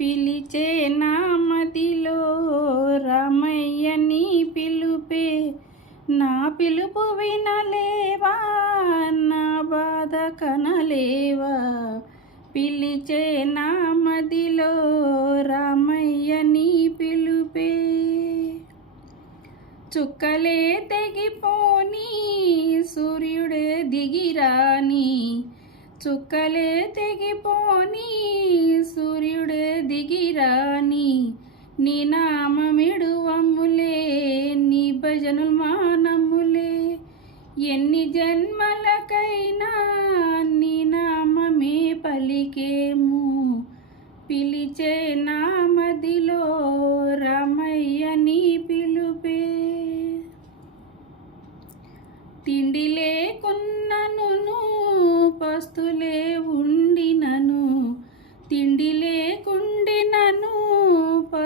పిలిచే నామదిలో రమయ్యని రామయ్య నీ పిలుపే. నా పిలుపు వినలేవా? నా బాధ కనలేవా? పిలిచే నామదిలో రమయ్యని రామయ్య నీ పిలుపే. చుక్కలే తెగిపోని సూర్యుడే దిగిరాని. చుక్కలే తెగిపోని దిగిరాని నీ నామమిడువమ్ములే నీ భజనులు మానములే ఎన్ని జన్మలకైనా నీ నామమే పలికేము. పిలిచే నామదిలో రామయ్య నీ పిలుపే. తిండి లేకున్నను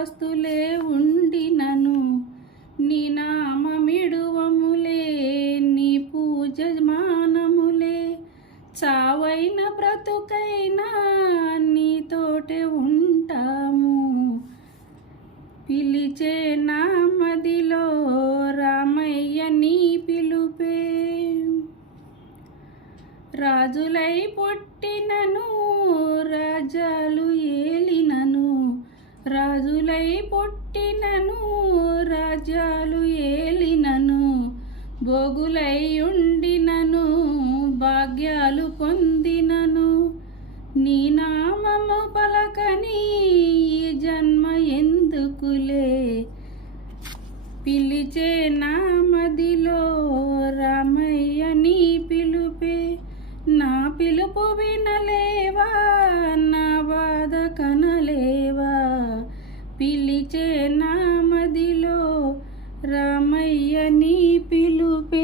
పస్తులే ఉండినను. నీ నామమిడువములే నీ పూజ మానములే చావైన బ్రతుకైనా నీతోటే ఉంటాము. పిలిచే నామదిలో రామయ్య నీ పిలుపే. రాజులై పుట్టినను రాజాలు ఏ రాజులై పుట్టినను రాజాలు ఏలినను భోగులై ఉండినను భాగ్యాలు పొందినను. నీ నామము పలకని ఈ జన్మ ఎందుకులే? పిలిచే నామదిలో రామయ్య నీ పిలుపే. నా పిలుపు వినలేవా? నా పిలిచే నామదిలో రామయ్య నీ పిలుపే